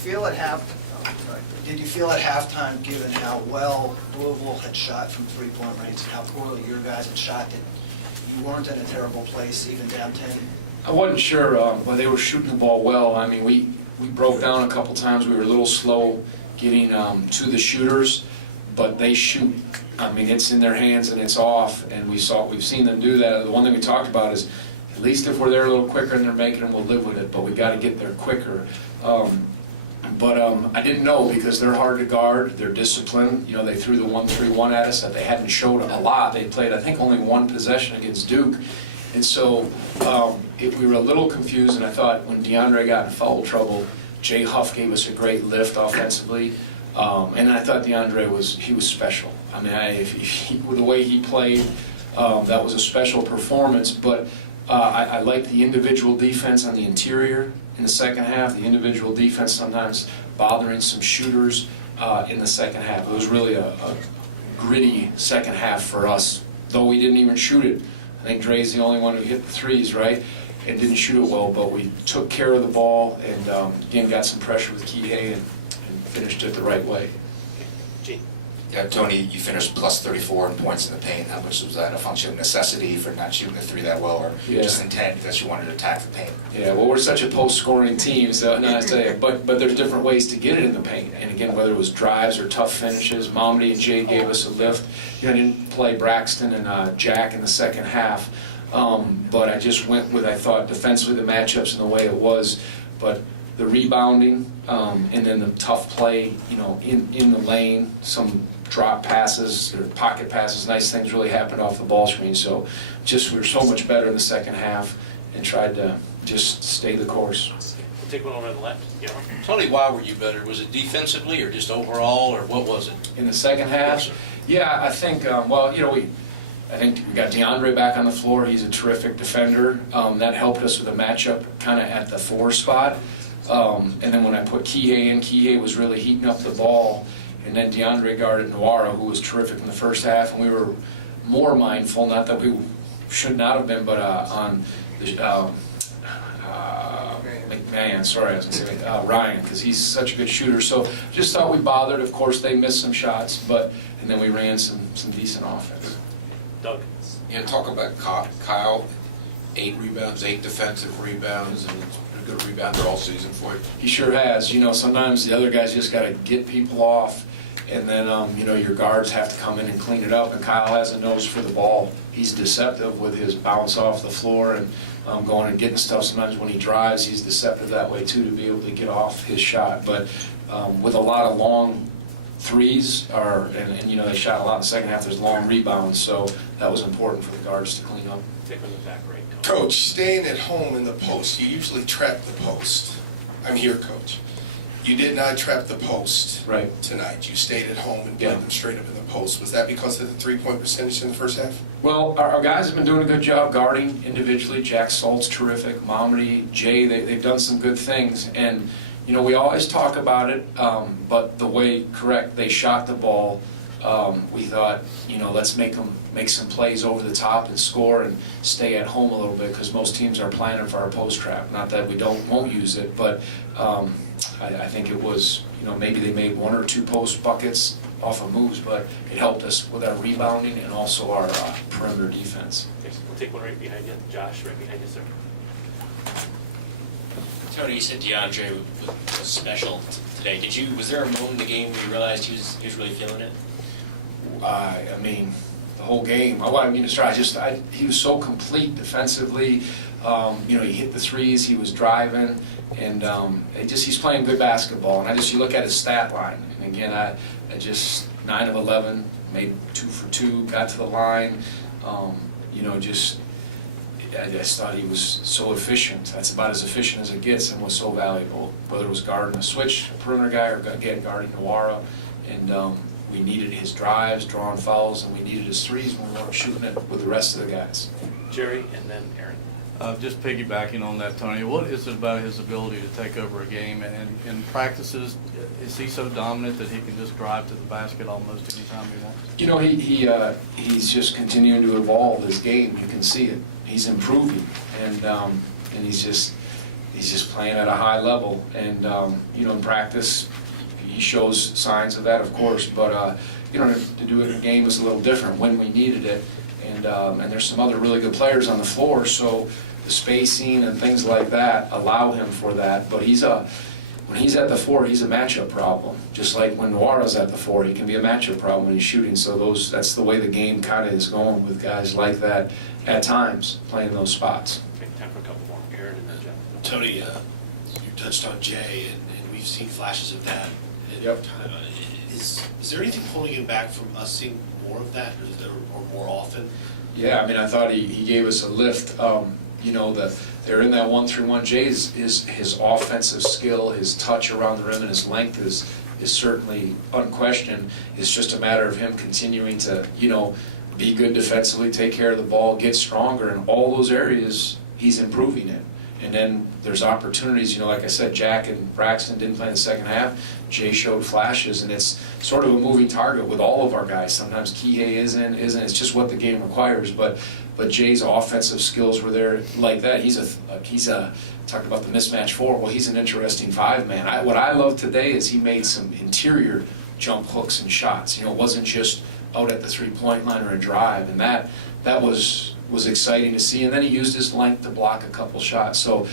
feel at halftime, given how well Louisville had shot from three-point range and how poorly your guys had shot, that you weren't in a terrible place, even down 10? I wasn't sure, but they were shooting the ball well. I mean, we broke down a couple times. We were a little slow getting to the shooters, but they shoot. I mean, it's in their hands and it's off, and we've seen them do that. The one thing we talked about is, at least if we're there a little quicker and they're making them, we'll live with it, but we got to get there quicker. I didn't know, because they're hard to guard, they're disciplined. You know, they threw the 1-3-1 at us that they hadn't showed a lot. They played, I think, only one possession against Duke. And so we were a little confused, and I thought when DeAndre got in foul trouble, Jay Huff gave us a great lift offensively. And I thought DeAndre was special. I mean, with the way he played, that was a special performance. But I liked the individual defense on the interior in the second half. The individual defense sometimes bothering some shooters in the second half. It was really a gritty second half for us, though we didn't even shoot it. I think Dre's the only one who hit the threes, right? And didn't shoot it well, but we took care of the ball and again got some pressure with Kihei and finished it the right way. Gene. Yeah, Tony, you finished plus 34 in points in the paint. How much was that a function of necessity for not shooting the three that well, or just intent because you wanted to attack the paint? Yeah, well, we're such a post-scoring team, so no, I tell you, but there's different ways to get it in the paint. And again, whether it was drives or tough finishes, Mamadi and Jay gave us a lift. You know, I didn't play Braxton and Jack in the second half, but I just went with, I thought, defensively the matchups and the way it was, but the rebounding and then the tough play, you know, in the lane, some drop passes or pocket passes, nice things really happened off the ball screen. So just we were so much better in the second half and tried to just stay the course. We'll take one over on the left. Yeah. Tony, why were you better? Was it defensively or just overall, or what was it? In the second half? Yes, Yeah, I think, well, you know, I think we got DeAndre back on the floor. He's a terrific defender. That helped us with a matchup kind of at the 4 spot. And then when I put Kihei in, Kihei was really heating up the ball. And then DeAndre guarded Noara, who was terrific in the first half. And we were more mindful, not that we should not have been, but on the McMahon, sorry, I was going to say Ryan, because he's such a good shooter. So just thought we bothered. Of course, they missed some shots, and then we ran some decent offense. Doug. Yeah, talk about Kyle. 8 rebounds, 8 defensive rebounds, and a good rebounder all season for you. He sure has. You know, sometimes the other guys just got to get people off, and then, you know, your guards have to come in and clean it up, and Kyle has a nose for the ball. He's deceptive with his bounce off the floor and going and getting stuff. Sometimes when he drives, he's deceptive that way, too, to be able to get off his shot. But with a lot of long threes, and you know, they shot a lot in the second half, there's long rebounds, so that was important for the guards to clean up. Take on the back right. Coach, staying at home in the post, you usually trap the post. I'm here, Coach. You did not trap the post tonight. You stayed at home and played them straight up in the post. Was that because of the three-point percentage in the first half? Well, our guys have been doing a good job guarding individually. Jack Salt's terrific. Mamadi, Jay, they've done some good things. And, you know, we always talk about it, but the way, they shot the ball, we thought, you know, let's make some plays over the top and score and stay at home a little bit, because most teams are planning for our post trap. Not that we won't use it, but I think it was, you know, maybe they made 1 or 2 post buckets off of moves, but it helped us with our rebounding and also our perimeter defense. Okay, we'll take one right behind you. Josh, right behind you, sir. Tony, you said DeAndre was special today. Was there a moment in the game where you realized he was really feeling it? I mean, the whole game. He was so complete defensively. You know, he hit the threes. He was driving, and he's playing good basketball. And you look at his stat line, and again, I 9 of 11, made 2 for 2, got to the line. You know, I just thought he was so efficient. That's about as efficient as it gets, and was so valuable. Whether it was guarding a switch, a perimeter guy, or again guarding Noara, and we needed his drives, drawing fouls, and we needed his threes when we weren't shooting it with the rest of the guys. Jerry, and then Aaron. Just piggybacking on that, Tony, what is it about his ability to take over a game? And in practices, is he so dominant that he can just drive to the basket almost any time he wants? You know, he's just continuing to evolve his game. You can see it. He's improving, and he's just, he's just playing at a high level. And, you know, in practice, he shows signs of that, of course, but, you know, to do it in a game is a little different when we needed it. And there's some other really good players on the floor, so the spacing and things like that allow him for that. But when he's at the 4, he's a matchup problem. Just like when Noira's at the 4, he can be a matchup problem when he's shooting. So that's the way the game kind of is going with guys like that at times, playing those spots. Okay, time for a couple more. Aaron and then Jeff. Tony, you touched on Jay, and we've seen flashes of that. Yep. Is there anything holding him back from us seeing more of that, or more often? Yeah, I mean, I thought he gave us a lift. You know, they're in that 1-3-1. Jay's his offensive skill, his touch around the rim, and his length is certainly unquestioned. It's just a matter of him continuing to, you know, be good defensively, take care of the ball, get stronger in all those areas. He's improving in. And then there's opportunities, you know, like I said, Jack and Braxton didn't play in the second half. Jay showed flashes, and it's sort of a moving target with all of our guys. Sometimes Kihei isn't. It's just what the game requires. But Jay's offensive skills were there like that. He's a talked about the mismatch 4. Well, he's an interesting 5-man. What I love today is he made some interior jump hooks and shots. You know, it wasn't just out at the 3-point line or a drive, and that was exciting to see. And then he used his length to block a couple shots. So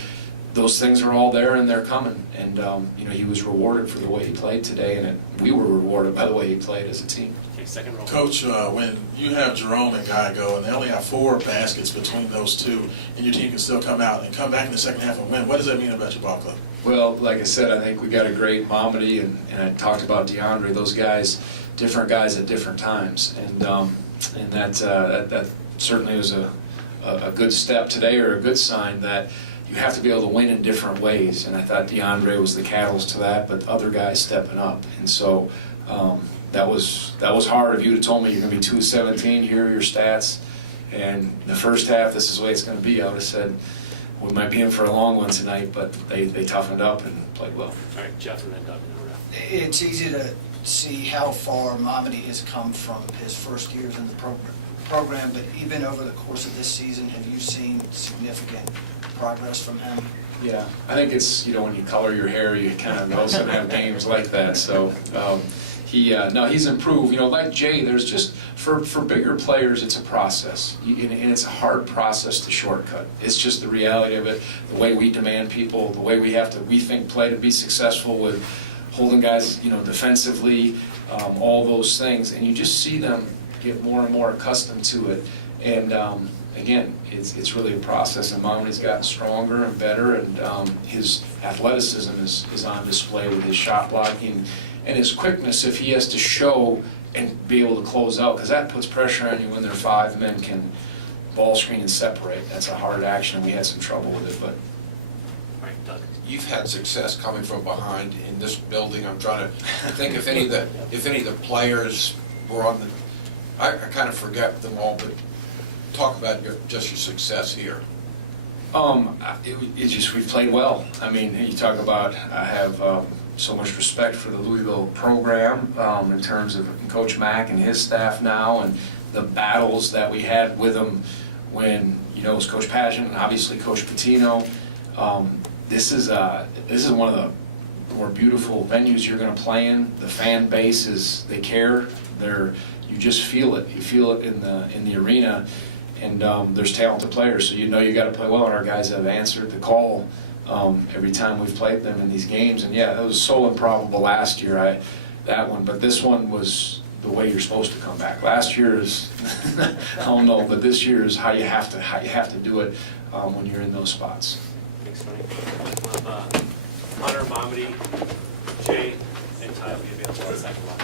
those things are all there, and they're coming. And you know, he was rewarded for the way he played today, and we were rewarded by the way he played as a team. Okay, second row. Coach, when you have Jerome and Guy go, and they only have 4 baskets between those two, and your team can still come out and come back in the second half and win, what does that mean about your ball club? Well, like I said, I think we got a great Momedy, and I talked about DeAndre. Those guys, different guys at different times, and that certainly was a good step today, or a good sign that you have to be able to win in different ways. And I thought DeAndre was the catalyst to that, but other guys stepping up. And so that was hard. If you would have told me you're going to be 2-17, here are your stats, and the first half, this is the way it's going to be, I would have said, we might be in for a long one tonight, but they toughened up and played well. All right, Jeff and then Doug in a row. It's easy to see how far Momedy has come from his first years in the program, but even over the course of this season, have you seen significant progress from him? Yeah, I think it's, you know, when you color your hair, you kind of also have games like that. So he's improved. You know, like Jay, there's just, for bigger players, it's a process. And it's a hard process to shortcut. It's just the reality of it, the way we demand people, the way we think play to be successful with holding guys, you know, defensively, all those things. And you just see them get more and more accustomed to it. And again, it's really a process, and Momedy's gotten stronger and better, and his athleticism is on display with his shot blocking and his quickness if he has to show and be able to close out, because that puts pressure on you when there are 5 men can ball screen and separate. That's a hard action, and we had some trouble with it. But All right, Doug. You've had success coming from behind in this building. I'm trying to think if any of the players were on the, I kind of forget them all, but talk about just your success here. It's just, we've played well. I mean, you talk about, I have so much respect for the Louisville program in terms of Coach Mack and his staff now, and the battles that we had with them when, you know, it was Coach Pageant and obviously Coach Patino. This is one of the more beautiful venues you're going to play in. The fan base they care. You just feel it. You feel it in the arena. And there's talented players, so you know you got to play well, and our guys have answered the call every time we've played them in these games. And yeah, that was so improbable last year, that one, but this one was the way you're supposed to come back. Last year is, I don't know, but this year is how you have to do it when you're in those spots. Thanks, Tony. We'll have Hunter, Momedy, Jay, and Ty will be available on the second line.